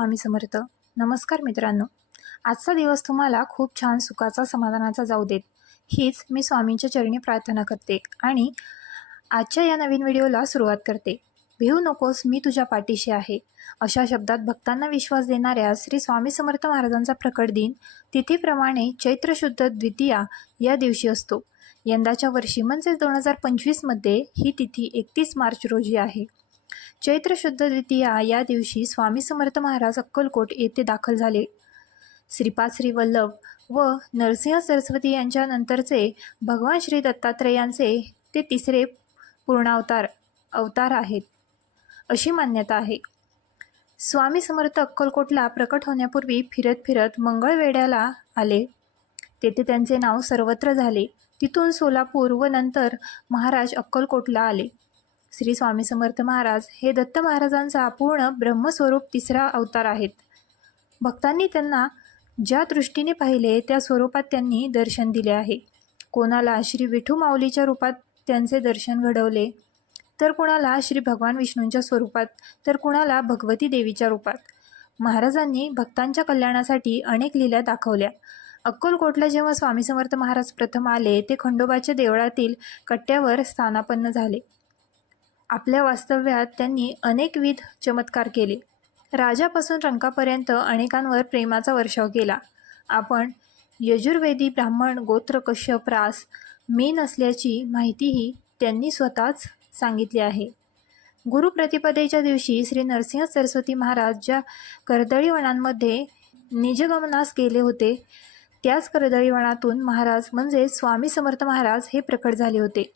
स्वामी समर्थ. नमस्कार मित्रांनो. आजचा दिवस तुम्हाला खूप छान सुखाचा समाधानाचा जाऊ देत. हीच मी स्वामींच्या चरणी प्रार्थना करते आणि आजच्या या नवीन व्हिडिओला सुरुवात करते. भिवू नकोस मी तुझ्या पाठीशी आहे. अशा शब्दात भक्तांना विश्वास देणाऱ्या श्री स्वामी समर्थ महाराजांचा प्रकट दिन तिथीप्रमाणे चैत्र शुद्ध द्वितीया या दिवशी असतो. यंदाच्या वर्षी म्हणजेच दोन हजार पंचवीसमध्ये ही तिथी एकतीस मार्च रोजी आहे. चैत्र शुद्ध द्वितीया या दिवशी स्वामी समर्थ महाराज अक्कलकोट येथे दाखल झाले. श्रीपाद श्री वल्लभ व नरसिंह सरस्वती यांच्या नंतरचे भगवान श्री दत्तात्रेयांचे ते तिसरे पूर्णावतार अवतार आहेत अशी मान्यता आहे. स्वामी समर्थ अक्कलकोटला प्रकट होण्यापूर्वी फिरत फिरत मंगळवेढ्याला आले. तेथे त्यांचे नाव सर्वत्र झाले. तिथून सोलापूर व नंतर महाराज अक्कलकोटला आले. श्री स्वामी समर्थ महाराज हे दत्त महाराजांचा पूर्ण ब्रह्मस्वरूप तिसरा अवतार आहेत. भक्तांनी त्यांना ज्या दृष्टीने पाहिले त्या स्वरूपात त्यांनी दर्शन दिले आहे. कोणाला श्री विठू माऊलीच्या रूपात त्यांचे दर्शन घडवले तर कुणाला श्री भगवान विष्णूंच्या स्वरूपात तर कुणाला भगवती देवीच्या रूपात. महाराजांनी भक्तांच्या कल्याणासाठी अनेक लीला दाखवल्या. अक्कलकोटला जेव्हा स्वामी समर्थ महाराज प्रथम आले ते खंडोबाच्या देवळातील कट्ट्यावर स्थानापन्न झाले. आपल्या वास्तव्यात त्यांनी अनेकविध चमत्कार केले. राजापासून रंकापर्यंत अनेकांवर प्रेमाचा वर्षाव केला. आपण यजुर्वेदी ब्राह्मण गोत्र कश्यप रास मीन असल्याची माहितीही त्यांनी स्वतःच सांगितली आहे. गुरुप्रतिपदेच्या दिवशी श्री नरसिंह सरस्वती महाराज ज्या कर्दळीवनांमध्ये निजगमनास गेले होते त्याच कर्दळीवनातून महाराज म्हणजे स्वामी समर्थ महाराज हे प्रकट झाले होते.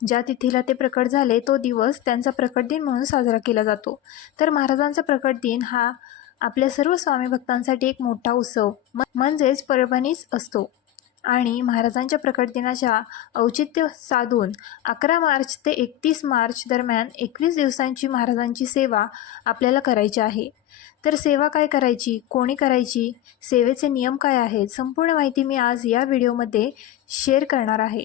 ज्या तिथीला ते प्रकट झाले तो दिवस त्यांचा प्रकट दिन म्हणून साजरा केला जातो. तर महाराजांचा प्रकट दिन हा आपल्या सर्व स्वामी भक्तांसाठी एक मोठा उत्सव म म्हणजेच परभणीच असतो. आणि महाराजांच्या प्रकट दिनाच्या औचित्य साधून अकरा मार्च ते एकतीस मार्च दरम्यान एकवीस दिवसांची महाराजांची सेवा आपल्याला करायची आहे. तर सेवा काय करायची? कोणी करायची? सेवेचे नियम काय आहेत? संपूर्ण माहिती मी आज या व्हिडिओमध्ये शेअर करणार आहे.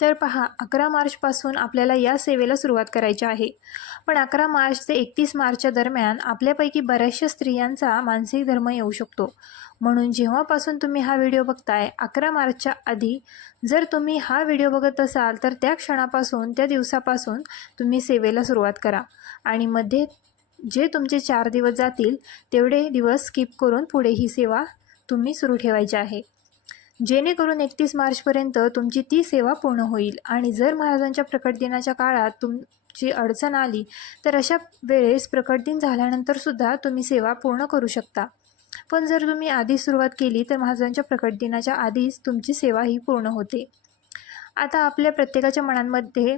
तर पहा अकरा मार्चपासून आपल्याला या सेवेला सुरुवात करायची आहे. पण अकरा मार्च ते एकतीस मार्चच्या दरम्यान आपल्यापैकी बऱ्याचशा स्त्रियांचा मानसिक धर्म येऊ शकतो. म्हणून जेव्हापासून तुम्ही हा व्हिडिओ बघताय अकरा मार्चच्या आधी जर तुम्ही हा व्हिडिओ बघत असाल तर त्या क्षणापासून त्या दिवसापासून तुम्ही सेवेला सुरुवात करा. आणि मध्ये जे तुमचे चार दिवस जातील तेवढे दिवस स्किप करून पुढे ही सेवा तुम्ही सुरू ठेवायची आहे. जेणेकरून एकतीस मार्चपर्यंत तुमची ती सेवा पूर्ण होईल. आणि जर महाराजांच्या प्रकट दिनाच्या काळात तुमची अडचण आली तर अशा वेळेस प्रकट दिन झाल्यानंतरसुद्धा तुम्ही सेवा पूर्ण करू शकता. पण जर तुम्ही आधीच सुरुवात केली तर महाराजांच्या प्रकट दिनाच्या आधीच तुमची सेवा ही पूर्ण होते. आता आपल्या प्रत्येकाच्या मनांमध्ये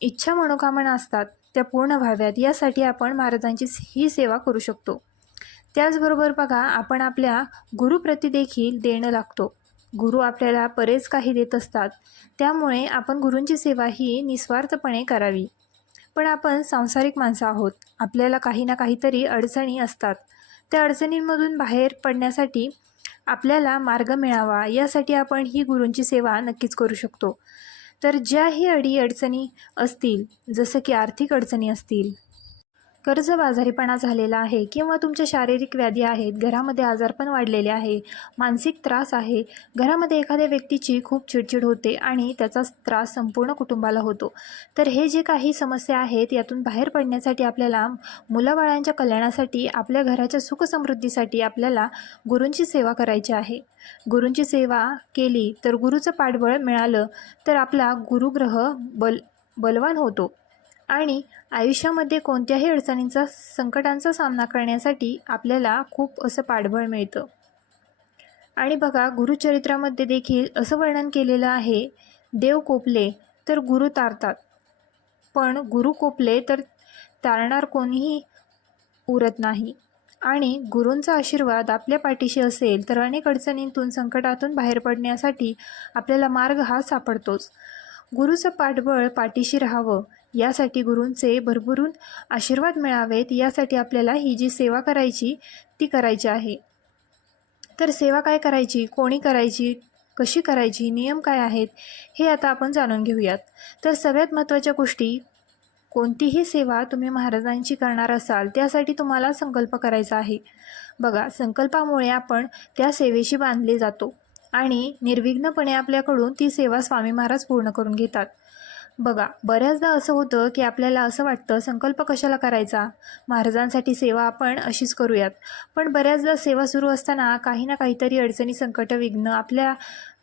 इच्छा मनोकामना असतात त्या पूर्ण व्हाव्यात. यासाठी आपण महाराजांची ही सेवा करू शकतो. त्याचबरोबर बघा आपण आपल्या गुरुप्रती देखील देणं लागतो. गुरु आपल्याला बरेच काही देत असतात. त्यामुळे आपण गुरूंची सेवा ही निस्वार्थपणे करावी. पण आपण सांसारिक माणसं आहोत. आपल्याला काही ना काहीतरी अडचणी असतात. त्या अडचणींमधून बाहेर पडण्यासाठी आपल्याला मार्ग मिळावा यासाठी आपण ही गुरूंची सेवा नक्कीच करू शकतो. तर ज्याही अडी अडचणी असतील जसं की आर्थिक अडचणी असतील कर्जबाजारीपणा झालेला आहे किंवा तुमच्या शारीरिक व्याधी आहेत घरामध्ये आजारपण वाढलेले आहे मानसिक त्रास आहे घरामध्ये एखाद्या व्यक्तीची खूप चिडचिड होते आणि त्याचा त्रास संपूर्ण कुटुंबाला होतो. तर हे जे काही समस्या आहेत यातून बाहेर पडण्यासाठी आपल्याला मुलाबाळांच्या कल्याणासाठी आपल्या घराच्या सुखसमृद्धीसाठी आपल्याला गुरूंची सेवा करायची आहे. गुरूंची सेवा केली तर गुरुचं पाठबळ मिळालं तर आपला गुरुग्रह बल बलवान होतो. आणि आयुष्यामध्ये कोणत्याही अडचणींचा संकटांचा सामना करण्यासाठी आपल्याला खूप असं पाठबळ मिळतं. आणि बघा गुरुचरित्रामध्ये देखील असं वर्णन केलेलं आहे देव कोपले तर गुरु तारतात. पण गुरु कोपले तर तारणार कोणीही उरत नाही. आणि गुरूंचा आशीर्वाद आपल्या पाठीशी असेल तर अनेक अडचणींतून संकटातून बाहेर पडण्यासाठी आपल्याला मार्ग हा सापडतोच. गुरुचं पाठबळ पाठीशी राहावं यासाठी गुरूंचे भरभरून आशीर्वाद मिळावेत. यासाठी आपल्याला ही जी सेवा करायची ती करायची आहे. तर सेवा काय करायची? कोणी करायची? कशी करायची? नियम काय आहेत? हे आता आपण जाणून घेऊयात. तर सगळ्यात महत्त्वाच्या गोष्टी कोणतीही सेवा तुम्ही महाराजांची करणार असाल त्यासाठी तुम्हाला संकल्प करायचा आहे. बघा संकल्पामुळे आपण त्या सेवेशी बांधले जातो आणि निर्विघ्नपणे आपल्याकडून ती सेवा स्वामी महाराज पूर्ण करून घेतात. बघा बऱ्याचदा असं होतं की आपल्याला असं वाटतं संकल्प कशाला करायचा? महाराजांसाठी सेवा आपण अशीच करूयात. पण बऱ्याचदा सेवा सुरू असताना काही ना काहीतरी अडचणी संकट विघ्न आपल्या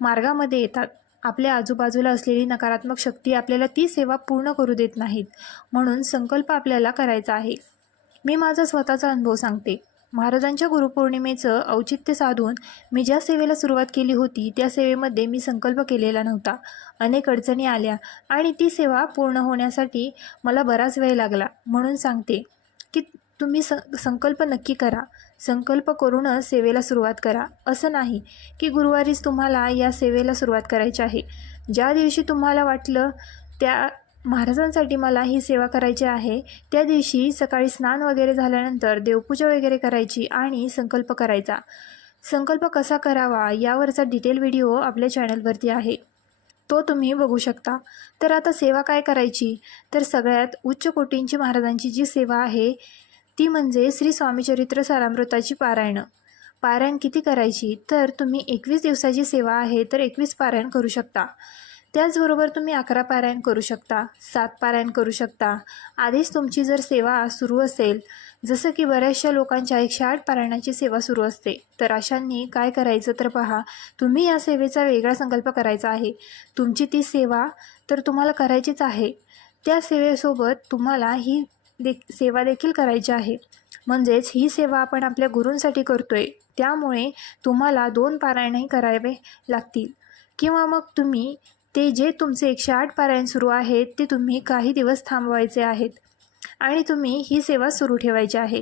मार्गामध्ये येतात. आपल्या आजूबाजूला असलेली नकारात्मक शक्ती आपल्याला ती सेवा पूर्ण करू देत नाहीत. म्हणून संकल्प आपल्याला करायचा आहे. मी माझा स्वतःचा अनुभव सांगते. महाराजांच्या गुरुपौर्णिमेचं औचित्य साधून मी ज्या सेवेला सुरुवात केली होती त्या सेवेमध्ये मी संकल्प केलेला नव्हता. अनेक अडचणी आल्या आणि ती सेवा पूर्ण होण्यासाठी मला बराच वेळ लागला. म्हणून सांगते की तुम्ही स संकल्प नक्की करा. संकल्प करूनच सेवेला सुरुवात करा. असं नाही की गुरुवारीच तुम्हाला या सेवेला सुरुवात करायची आहे. ज्या दिवशी तुम्हाला वाटलं त्या महाराजांसाठी मला ही सेवा करायची आहे. त्या दिवशी सकाळी स्नान वगैरे झाल्यानंतर देवपूजा वगैरे करायची आणि संकल्प करायचा. संकल्प कसा करावा यावरचा डिटेल व्हिडिओ आपल्या चॅनलवरती आहे. तो तुम्ही बघू शकता. तर आता सेवा काय करायची? तर सगळ्यात उच्च कोटींची महाराजांची जी सेवा आहे ती म्हणजे श्री स्वामीचरित्र सारामृताची पारायणं. पारायण किती करायची? तर तुम्ही एकवीस दिवसाची सेवा आहे तर एकवीस पारायण करू शकता. त्याचबरोबर तुम्ही अकरा पारायण करू शकता सात पारायण करू शकता. आधीच तुमची जर सेवा सुरू असेल जसं की बऱ्याचशा लोकांच्या एकशे आठ पारायणाची सेवा सुरू असते तर अशांनी काय करायचं तर पहा तुम्ही या सेवेचा वेगळा संकल्प करायचा आहे. तुमची ती सेवा तर तुम्हाला करायचीच आहे. त्या सेवेसोबत तुम्हाला ही दे सेवा देखील करायची आहे. म्हणजेच ही सेवा आपण आपल्या गुरूंसाठी करतोय त्यामुळे तुम्हाला दोन पारायणही करावे लागतील. किंवा मग तुम्ही ते जे तुमचे एकशे आठ पारायण सुरू आहेत ते तुम्ही काही दिवस थांबवायचे आहेत. आणि तुम्ही ही सेवा सुरू ठेवायची आहे.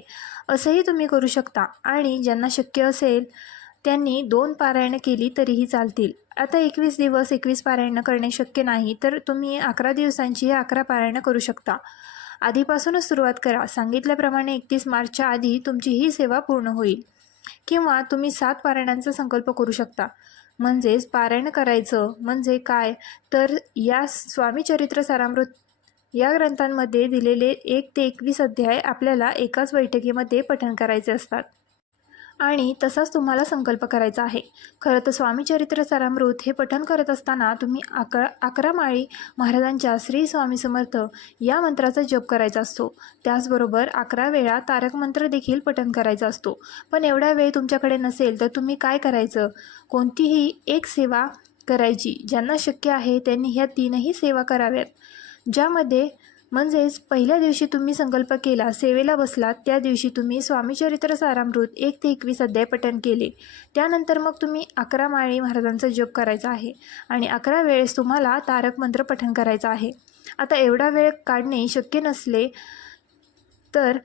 असंही तुम्ही करू शकता. आणि ज्यांना शक्य असेल त्यांनी दोन पारायणं केली तरीही चालतील. आता एकवीस दिवस एकवीस पारायणं करणे शक्य नाही तर तुम्ही अकरा दिवसांची अकरा पारायणं करू शकता. आधीपासूनच सुरुवात करा. सांगितल्याप्रमाणे एकतीस मार्चच्या आधी तुमची ही सेवा पूर्ण होईल. किंवा तुम्ही सात पारायणांचा संकल्प करू शकता. म्हणजेच पारायण करायचं. म्हणजे काय? तर या स्वामी चरित्र सारामृत या ग्रंथांमध्ये दिलेले एक ते एकवीस अध्याय आपल्याला एकाच बैठकीमध्ये पठण करायचे असतात. आणि तसाच तुम्हाला संकल्प करायचा आहे. खरं तर स्वामीचरित्र सारामृत हे पठण करत असताना तुम्ही आक अकरा माळी महाराजांच्या श्री स्वामी समर्थ या मंत्राचा जप करायचा असतो. त्याचबरोबर अकरा वेळा तारक मंत्र देखील पठण करायचा असतो. पण एवढा वेळ तुमच्याकडे नसेल तर तुम्ही काय करायचं? कोणतीही एक सेवा करायची. ज्यांना शक्य आहे त्यांनी ह्या तीनही सेवा कराव्यात. ज्यामध्ये म्हणजेच पहिल्या दिवशी तुम्ही संकल्प केला सेवेला बसलात त्या दिवशी तुम्ही स्वामीचरित्र सारामृत एक ते एकवीस अध्याय पठण केले. त्यानंतर मग तुम्ही अकरा माळी महाराजांचा जप करायचा आहे आणि अकरा वेळेस तुम्हाला तारक मंत्र पठण करायचं आहे. आता एवढा वेळ काढणे शक्य नसले तर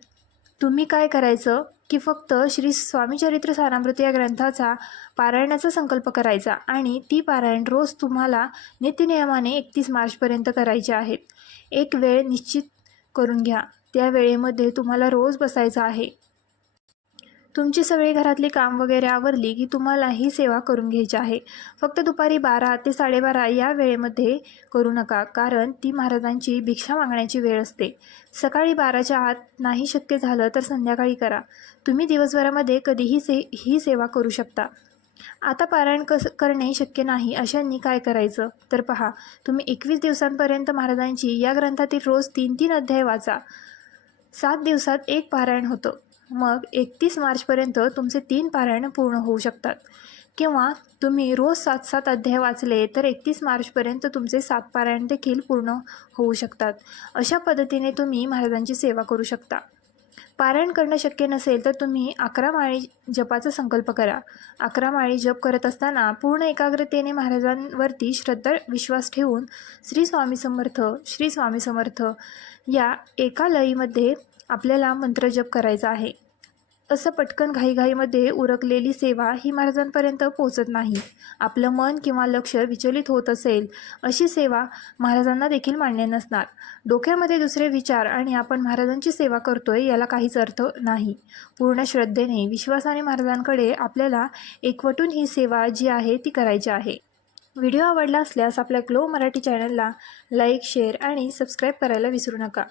तुम्ही काय करायचं? की फक्त श्री स्वामीचरित्र सारामृत या ग्रंथाचा पारायणाचा संकल्प करायचा आणि ती पारायण रोज तुम्हाला नित्यनियमाने एकतीस मार्चपर्यंत करायची आहेत एक वेळ निश्चित करून घ्या. त्या वेळेमध्ये तुम्हाला रोज बसायचं आहे. तुमची सगळी घरातली काम वगैरे आवरली की तुम्हाला ही सेवा करून घ्यायची आहे. फक्त दुपारी बारा ते साडेबारा या वेळेमध्ये करू नका कारण ती महाराजांची भिक्षा मागण्याची वेळ असते. सकाळी बाराच्या आत नाही शक्य झालं तर संध्याकाळी करा. तुम्ही दिवसभरामध्ये कधीही से ही सेवा करू शकता. आता पारायण कस करणे शक्य नाही अशांनी काय करायचं? तर पहा तुम्ही एकवीस दिवसांपर्यंत महाराजांची या ग्रंथातील रोज तीन तीन अध्याय वाचा. सात दिवसात एक पारायण होतं. मग एकतीस मार्चपर्यंत तुमचे तीन पारायण पूर्ण होऊ शकतात. किंवा तुम्ही रोज सात सात अध्याय वाचले तर एकतीस मार्चपर्यंत तुमचे सात पारायण देखील पूर्ण होऊ शकतात. अशा पद्धतीने तुम्ही महाराजांची सेवा करू शकता. पारायण करणं शक्य नसेल तर तुम्ही अकरा माळी जपाचा संकल्प करा. अकरा माळी जप करत असताना पूर्ण एकाग्रतेने महाराजांवरती श्रद्धा विश्वास ठेवून श्री स्वामी समर्थ श्री स्वामी समर्थ या एका लईमध्ये आपल्याला मंत्र जप करायचा आहे. असं पटकन घाईघाईमध्ये उरकलेली सेवा ही महाराजांपर्यंत पोचत नाही. आपलं मन किंवा लक्ष विचलित होत असेल अशी सेवा महाराजांना देखील मान्य नसणार. डोक्यामध्ये दुसरे विचार आणि आपण महाराजांची सेवा करतोय याला काहीच अर्थ नाही. पूर्ण श्रद्धेने विश्वासाने महाराजांकडे आपल्याला एकवटून ही सेवा जी आहे ती करायची आहे. व्हिडिओ आवडला असल्यास आपल्या ग्लो मराठी चॅनलला लाईक शेअर आणि सबस्क्राईब करायला विसरू नका.